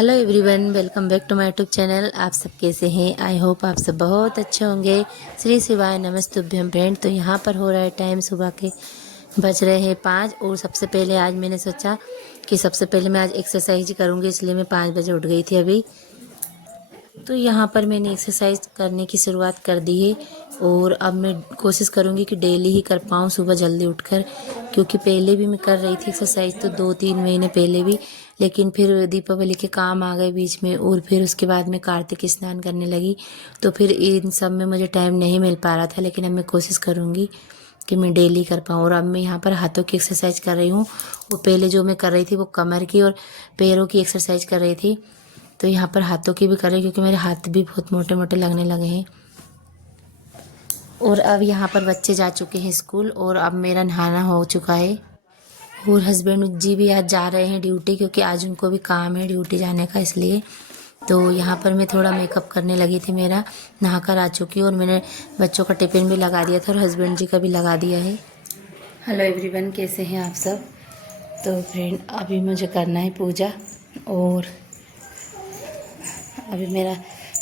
Hello everyone, welcome back to my YouTube channel. आप सब कैसे हैं? आई होप आप सब बहुत अच्छे होंगे। श्री शिवाय नमस्तुभ्यम फ्रेंड। तो यहाँ पर हो रहा है टाइम सुबह के बज रहे हैं 5। और सबसे पहले आज मैंने सोचा कि सबसे पहले मैं आज एक्सरसाइज करूँगी, इसलिए मैं 5 बजे उठ गई थी अभी। तो यहाँ पर मैंने एक्सरसाइज करने की शुरुआत कर दी है और अब मैं कोशिश करूँगी कि डेली ही कर पाऊँ सुबह जल्दी उठकर, क्योंकि पहले भी मैं कर रही थी एक्सरसाइज तो 2-3 महीने पहले भी, लेकिन फिर दीपावली के काम आ गए बीच में और फिर उसके बाद मैं कार्तिक स्नान करने लगी, तो फिर इन सब में मुझे टाइम नहीं मिल पा रहा था। लेकिन अब मैं कोशिश करूँगी कि मैं डेली कर पाऊँ। और अब मैं यहाँ पर हाथों की एक्सरसाइज कर रही हूँ। वो पहले जो मैं कर रही थी वो कमर की और पैरों की एक्सरसाइज कर रही थी, तो यहाँ पर हाथों की भी कर रही हूँ क्योंकि मेरे हाथ भी बहुत मोटे मोटे लगने लगे हैं। और अब यहाँ पर बच्चे जा चुके हैं स्कूल और अब मेरा नहाना हो चुका है। और हस्बैंड जी भी आज जा रहे हैं ड्यूटी, क्योंकि आज उनको भी काम है ड्यूटी जाने का, इसलिए। तो यहाँ पर मैं थोड़ा मेकअप करने लगी थी, मेरा नहाकर आ चुकी हूँ और मैंने बच्चों का टिफ़िन भी लगा दिया था और हस्बैंड जी का भी लगा दिया है। हेलो एवरीवन, कैसे हैं आप सब? तो फ्रेंड, अभी मुझे करना है पूजा और अभी मेरा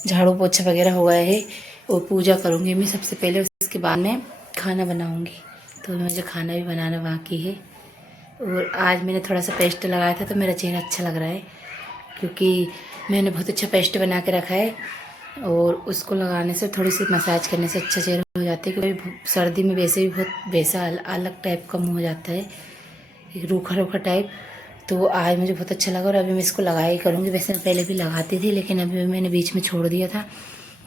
झाड़ू पोछा वगैरह हुआ है और पूजा करूँगी मैं सबसे पहले, उसके बाद में खाना बनाऊँगी। तो मुझे खाना भी बनाना बाकी है। और आज मैंने थोड़ा सा पेस्ट लगाया था तो मेरा चेहरा अच्छा लग रहा है, क्योंकि मैंने बहुत अच्छा पेस्ट बना के रखा है और उसको लगाने से, थोड़ी सी मसाज करने से अच्छा चेहरा हो जाता है। क्योंकि सर्दी में वैसे भी बहुत वैसा अलग टाइप का मुँह हो जाता है, एक रूखा रूखा टाइप। तो आज मुझे बहुत अच्छा लगा और अभी मैं इसको लगा ही करूँगी। वैसे मैं पहले भी लगाती थी, लेकिन अभी मैंने बीच में छोड़ दिया था,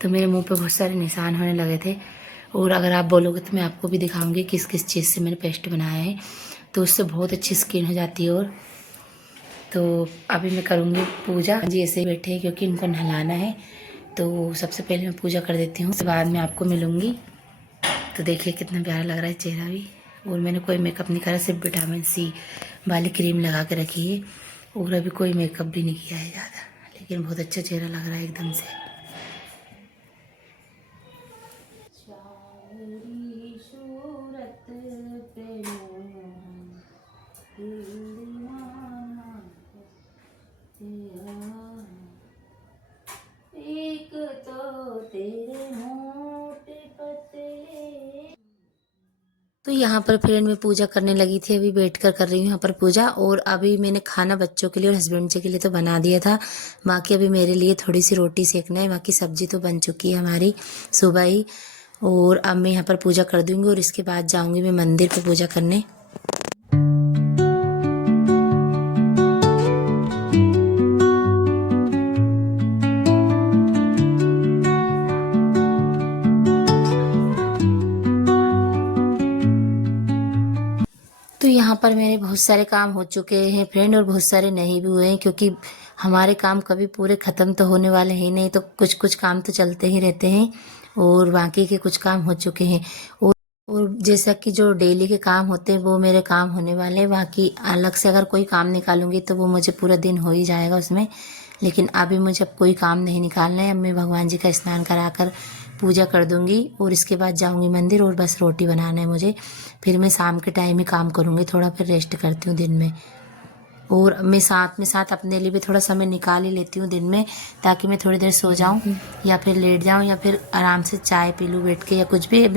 तो मेरे मुंह पे बहुत सारे निशान होने लगे थे। और अगर आप बोलोगे तो मैं आपको भी दिखाऊंगी किस किस चीज़ से मैंने पेस्ट बनाया है, तो उससे बहुत अच्छी स्किन हो जाती है। और तो अभी मैं करूँगी पूजा। जी ऐसे ही बैठे हैं क्योंकि इनको नहलाना है, तो सबसे पहले मैं पूजा कर देती हूँ, उसके बाद में आपको मिलूँगी। तो देखिए कितना प्यारा लग रहा है चेहरा भी। और मैंने कोई मेकअप नहीं करा, सिर्फ विटामिन सी वाली क्रीम लगा के रखी है और अभी कोई मेकअप भी नहीं किया है ज़्यादा, लेकिन बहुत अच्छा चेहरा लग रहा है एकदम से। एक तो तेरे मोटे पतले। तो यहाँ पर फ्रेंड मैं पूजा करने लगी थी, अभी बैठकर कर रही हूँ यहाँ पर पूजा। और अभी मैंने खाना बच्चों के लिए और हस्बैंड जी के लिए तो बना दिया था, बाकी अभी मेरे लिए थोड़ी सी रोटी सेकना है। बाकी सब्जी तो बन चुकी है हमारी सुबह ही। और अब मैं यहाँ पर पूजा कर दूँगी और इसके बाद जाऊँगी मैं मंदिर पर पूजा करने। तो यहाँ पर मेरे बहुत सारे काम हो चुके हैं फ्रेंड और बहुत सारे नहीं भी हुए हैं, क्योंकि हमारे काम कभी पूरे ख़त्म तो होने वाले हैं नहीं, तो कुछ कुछ काम तो चलते ही रहते हैं और बाकी के कुछ काम हो चुके हैं। और जैसा कि जो डेली के काम होते हैं वो मेरे काम होने वाले हैं। बाकी अलग से अगर कोई काम निकालूंगी तो वो मुझे पूरा दिन हो ही जाएगा उसमें, लेकिन अभी मुझे अब कोई काम नहीं निकालना है। अब मैं भगवान जी का स्नान कराकर पूजा कर दूंगी और इसके बाद जाऊंगी मंदिर और बस रोटी बनाना है मुझे। फिर मैं शाम के टाइम ही काम करूंगी, थोड़ा फिर रेस्ट करती हूँ दिन में। और मैं साथ में साथ अपने लिए भी थोड़ा समय निकाल ही लेती हूँ दिन में, ताकि मैं थोड़ी देर सो जाऊँ या फिर लेट जाऊँ या फिर आराम से चाय पी लूँ बैठ के, या कुछ भी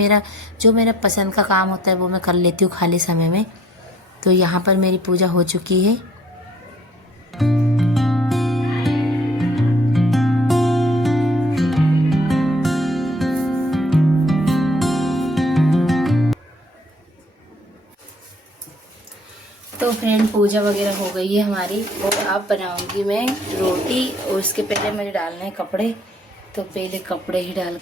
जो मेरा पसंद का काम होता है वो मैं कर लेती हूँ खाली समय में। तो यहाँ पर मेरी पूजा हो चुकी है। तो फ्रेंड पूजा वगैरह हो गई है हमारी और अब बनाऊंगी मैं रोटी। और उसके पहले मुझे डालने हैं कपड़े, तो पहले कपड़े ही डाल।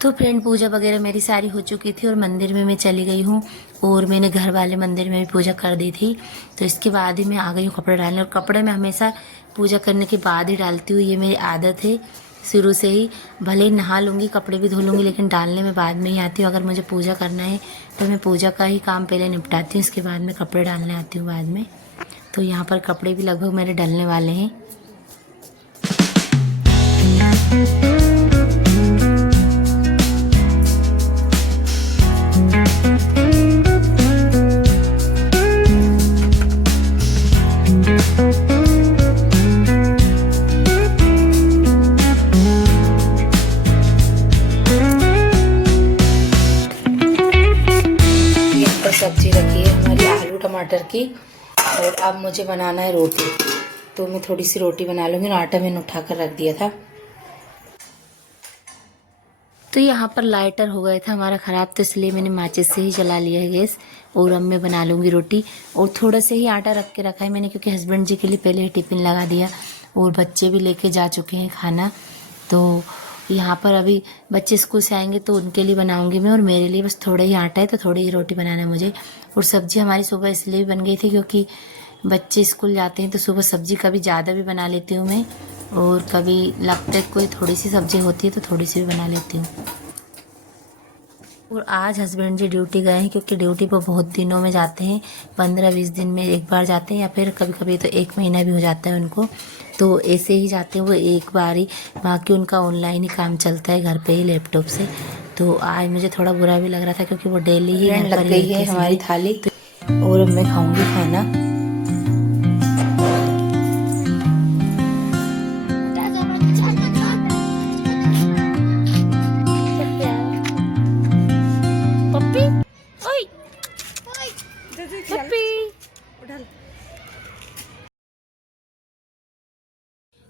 तो फ्रेंड पूजा वगैरह मेरी सारी हो चुकी थी और मंदिर में मैं चली गई हूँ और मैंने घर वाले मंदिर में भी पूजा कर दी थी। तो इसके बाद ही मैं आ गई हूँ कपड़े डालने, और कपड़े मैं हमेशा पूजा करने के बाद ही डालती हूँ, ये मेरी आदत है शुरू से ही। भले ही नहा लूँगी कपड़े भी धो लूँगी, लेकिन डालने में बाद में ही आती हूँ। अगर मुझे पूजा करना है तो मैं पूजा का ही काम पहले निपटाती हूँ, इसके बाद मैं कपड़े डालने आती हूँ बाद में। तो यहाँ पर कपड़े भी लगभग मेरे डलने वाले हैं। की। और अब मुझे बनाना है रोटी, तो मैं थोड़ी सी रोटी बना लूँगी। और आटा मैंने उठा कर रख दिया था। तो यहाँ पर लाइटर हो गया था हमारा ख़राब, तो इसलिए मैंने माचिस से ही जला लिया है गैस। और अब मैं बना लूँगी रोटी। और थोड़ा से ही आटा रख के रखा है मैंने, क्योंकि हस्बैंड जी के लिए पहले ही टिफ़िन लगा दिया और बच्चे भी लेके जा चुके हैं खाना। तो यहाँ पर अभी बच्चे स्कूल से आएंगे तो उनके लिए बनाऊँगी मैं, और मेरे लिए बस थोड़ा ही आटा है तो थोड़ी ही रोटी बनाना है मुझे। और सब्ज़ी हमारी सुबह इसलिए बन गई थी क्योंकि बच्चे स्कूल जाते हैं, तो सुबह सब्ज़ी कभी ज़्यादा भी बना लेती हूँ मैं, और कभी लगता है कोई थोड़ी सी सब्ज़ी होती है तो थोड़ी सी भी बना लेती हूँ। और आज हस्बैंड जी ड्यूटी गए हैं, क्योंकि ड्यूटी पर बहुत दिनों में जाते हैं, 15-20 दिन में एक बार जाते हैं, या फिर कभी कभी तो 1 महीना भी हो जाता है उनको। तो ऐसे ही जाते हैं वो एक बार ही, बाकी उनका ऑनलाइन ही काम चलता है घर पे ही लैपटॉप से। तो आज मुझे थोड़ा बुरा भी लग रहा था, क्योंकि वो डेली ही घर पर गई है हमारी थाली। और अब मैं खाऊंगी खाना।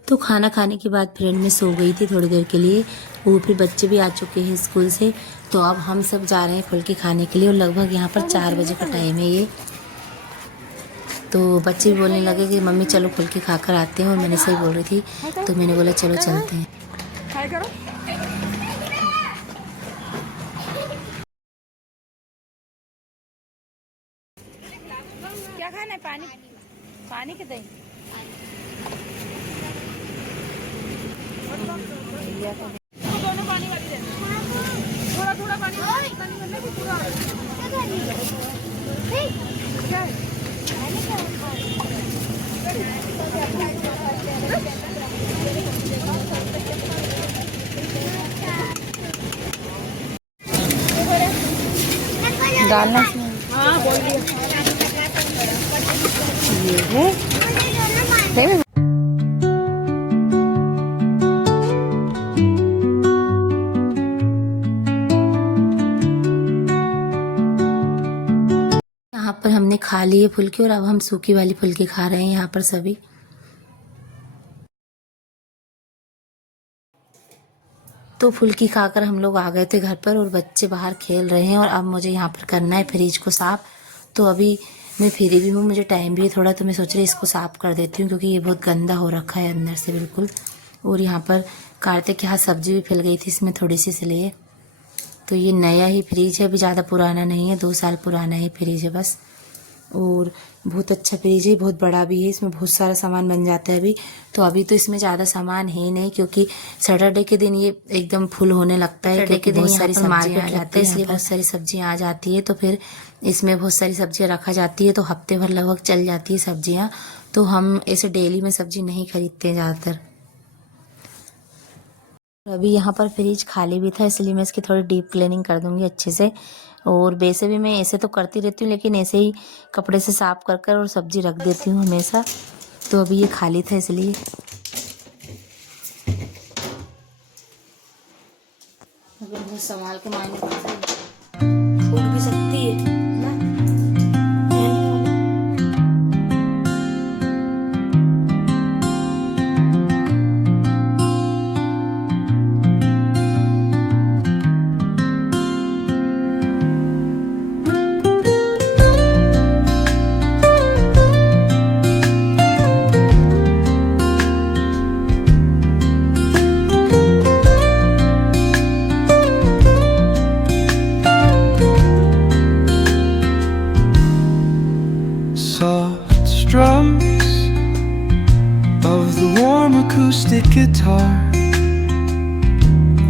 तो खाना खाने के बाद फ्रेंड में सो गई थी थोड़ी देर के लिए। वो फिर बच्चे भी आ चुके हैं स्कूल से, तो अब हम सब जा रहे हैं फुल्की खाने के लिए। और लगभग यहाँ पर 4 बजे का टाइम है ये। तो बच्चे भी बोलने लगे कि मम्मी चलो फुल्की खा कर आते हैं, और मैंने सही बोल रही थी, तो मैंने बोला चलो चलते हैं। क्या खाना है? पानी, पानी के दही। दोनों पानी वाली दे, थोड़ा थोड़ा पानी पूरा। डालना इसमें। हाँ बोलिए। ये है यहाँ पर हमने खा लिए फुल्की, और अब हम सूखी वाली फुल्की खा रहे हैं यहाँ पर सभी। तो फुल्की खाकर हम लोग आ गए थे घर पर, और बच्चे बाहर खेल रहे हैं। और अब मुझे यहाँ पर करना है फ्रिज को साफ। तो अभी मैं फ्री भी हूँ, मुझे टाइम भी है थोड़ा, तो मैं सोच रही इसको साफ कर देती हूँ, क्योंकि ये बहुत गंदा हो रखा है अंदर से बिल्कुल। और यहाँ पर कार्तिक के हाथ सब्जी भी फैल गई थी इसमें थोड़ी सी, इसलिए। तो ये नया ही फ्रिज है, अभी ज़्यादा पुराना नहीं है, 2 साल पुराना ही फ्रिज है बस। और बहुत अच्छा फ्रिज है, बहुत बड़ा भी है, इसमें बहुत सारा सामान बन जाता है अभी। तो अभी तो इसमें ज़्यादा सामान है नहीं, क्योंकि सैटरडे के दिन ये एकदम फुल होने लगता है, क्योंकि बहुत सारी सब्जियाँ आ जाती है, इसलिए बहुत सारी सब्जियाँ आ जाती है। तो फिर इसमें बहुत सारी सब्जियाँ रखा जाती है, तो हफ्ते भर लगभग चल जाती है सब्जियाँ। तो हम ऐसे डेली में सब्जी नहीं खरीदते हैं ज़्यादातर। अभी यहाँ पर फ्रिज खाली भी था, इसलिए मैं इसकी थोड़ी डीप क्लीनिंग कर दूंगी अच्छे से। और वैसे भी मैं ऐसे तो करती रहती हूँ, लेकिन ऐसे ही कपड़े से साफ कर कर और सब्जी रख देती हूँ हमेशा। तो अभी ये खाली था इसलिए। अगर बहुत संभाल के मायने फूट भी सकती है ना। Soft strums of the warm acoustic guitar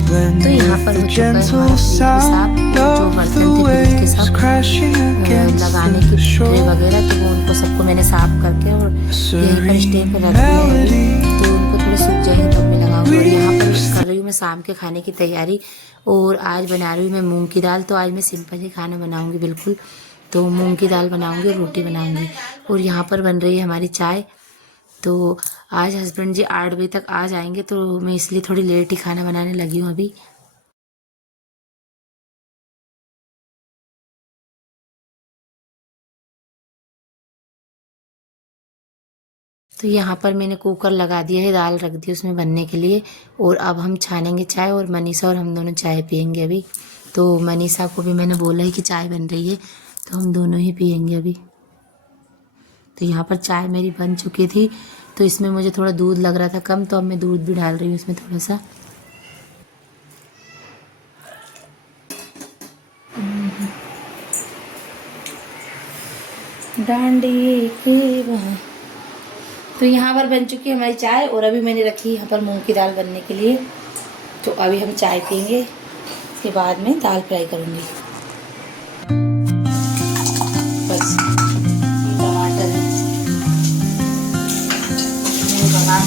blend तो यहाँ with पर the हो चुका है gentle हमारा फ्रिज भी साफ। sound जो of बर्तन the थे फ्रिज के waves सब crashing against लगाने the की ट्रे shore. वगैरह, तो वो उनको सबको मैंने साफ करके और यहीं पर स्टे पर रख दिया है अभी। तो उनको थोड़े सूख जाएंगे तब मैं लगाऊंगी। और यहाँ पर कर रही हूँ मैं शाम के खाने की तैयारी। और आज बना रही हूँ मैं मूंग की दाल। तो आज मैं सिंपल ही खाना बनाऊंगी बिल्कुल। तो मूंग की दाल बनाऊंगी और रोटी बनाऊंगी। और यहाँ पर बन रही है हमारी चाय। तो आज हस्बैंड जी 8 बजे तक आ जाएंगे, तो मैं इसलिए थोड़ी लेट ही खाना बनाने लगी हूँ अभी। तो यहाँ पर मैंने कुकर लगा दिया है, दाल रख दी उसमें बनने के लिए। और अब हम छानेंगे चाय, और मनीषा और हम दोनों चाय पियेंगे अभी। तो मनीषा को भी मैंने बोला है कि चाय बन रही है, तो हम दोनों ही पियेंगे अभी। तो यहाँ पर चाय मेरी बन चुकी थी, तो इसमें मुझे थोड़ा दूध लग रहा था कम, तो अब मैं दूध भी डाल रही हूँ इसमें थोड़ा सा। डांडी की बाह। तो यहाँ पर बन चुकी है हमारी चाय, और अभी मैंने रखी यहाँ पर मूंग की दाल बनने के लिए। तो अभी हम चाय पियेंगे, इसके बाद में दाल फ्राई करूँगी। बस टमाटर बना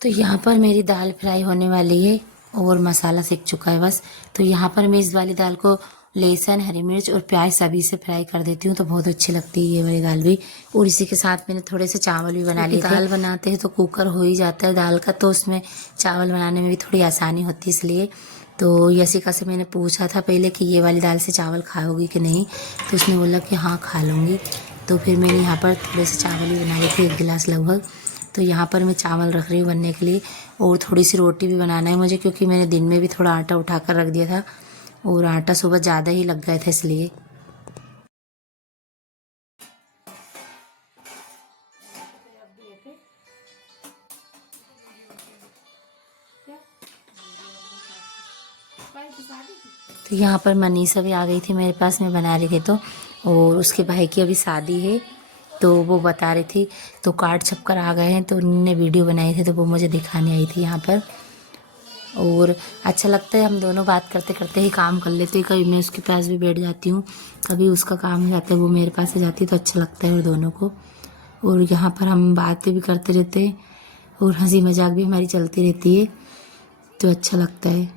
तो यहाँ पर मेरी दाल फ्राई होने वाली है, और मसाला सीख चुका है बस। तो यहाँ पर मैं इस वाली दाल को लहसुन, हरी मिर्च और प्याज सभी से फ्राई कर देती हूँ, तो बहुत अच्छी लगती है ये वाली दाल भी। और इसी के साथ मैंने थोड़े से चावल भी बना लिए थे। दाल बनाते हैं तो कुकर हो ही जाता है दाल का, तो उसमें चावल बनाने में भी थोड़ी आसानी होती है, इसलिए। तो यशिका से मैंने पूछा था पहले कि ये वाली दाल से चावल खाओगी कि नहीं, तो उसने बोला कि हाँ खा लूँगी। तो फिर मैंने यहाँ पर थोड़े से चावल भी बना लिए थे, 1 गिलास लगभग। तो यहाँ पर मैं चावल रख रही हूँ बनने के लिए, और थोड़ी सी रोटी भी बनाना है मुझे, क्योंकि मैंने दिन में भी थोड़ा आटा उठा कर रख दिया था, और आटा सुबह ज़्यादा ही लग गया था इसलिए। तो यहाँ पर मनीषा भी आ गई थी मेरे पास, मैं बना रही थी तो। और उसके भाई की अभी शादी है, तो वो बता रही थी। तो कार्ड छप कर आ गए हैं, तो उन्होंने वीडियो बनाई थी, तो वो मुझे दिखाने आई थी यहाँ पर। और अच्छा लगता है, हम दोनों बात करते करते ही काम कर लेते हैं। कभी मैं उसके पास भी बैठ जाती हूँ, कभी उसका काम हो जाता है, वो मेरे पास आ जाती है, तो अच्छा लगता है और दोनों को। और यहाँ पर हम बातें भी करते रहते हैं, और हंसी मजाक भी हमारी चलती रहती है, तो अच्छा लगता है।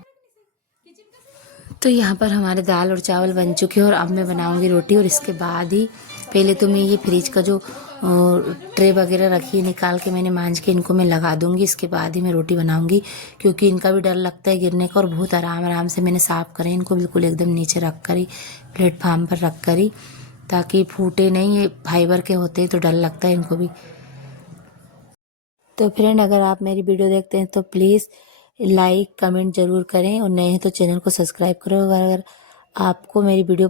तो यहाँ पर हमारे दाल और चावल बन चुके हैं, और अब मैं बनाऊंगी रोटी। और इसके बाद ही पहले तो मैं ये फ्रिज का जो ट्रे वगैरह रखी है निकाल के मैंने मांज के इनको मैं लगा दूंगी, इसके बाद ही मैं रोटी बनाऊंगी, क्योंकि इनका भी डर लगता है गिरने का। और बहुत आराम आराम से मैंने साफ़ करे इनको, बिल्कुल एकदम नीचे रख कर ही, प्लेटफार्म पर रख कर ही, ताकि फूटे नहीं। ये फाइबर के होते हैं तो डर लगता है इनको भी। तो फ्रेंड, अगर आप मेरी वीडियो देखते हैं तो प्लीज़ लाइक कमेंट ज़रूर करें, और नए हैं तो चैनल को सब्सक्राइब करो। अगर आपको मेरी वीडियो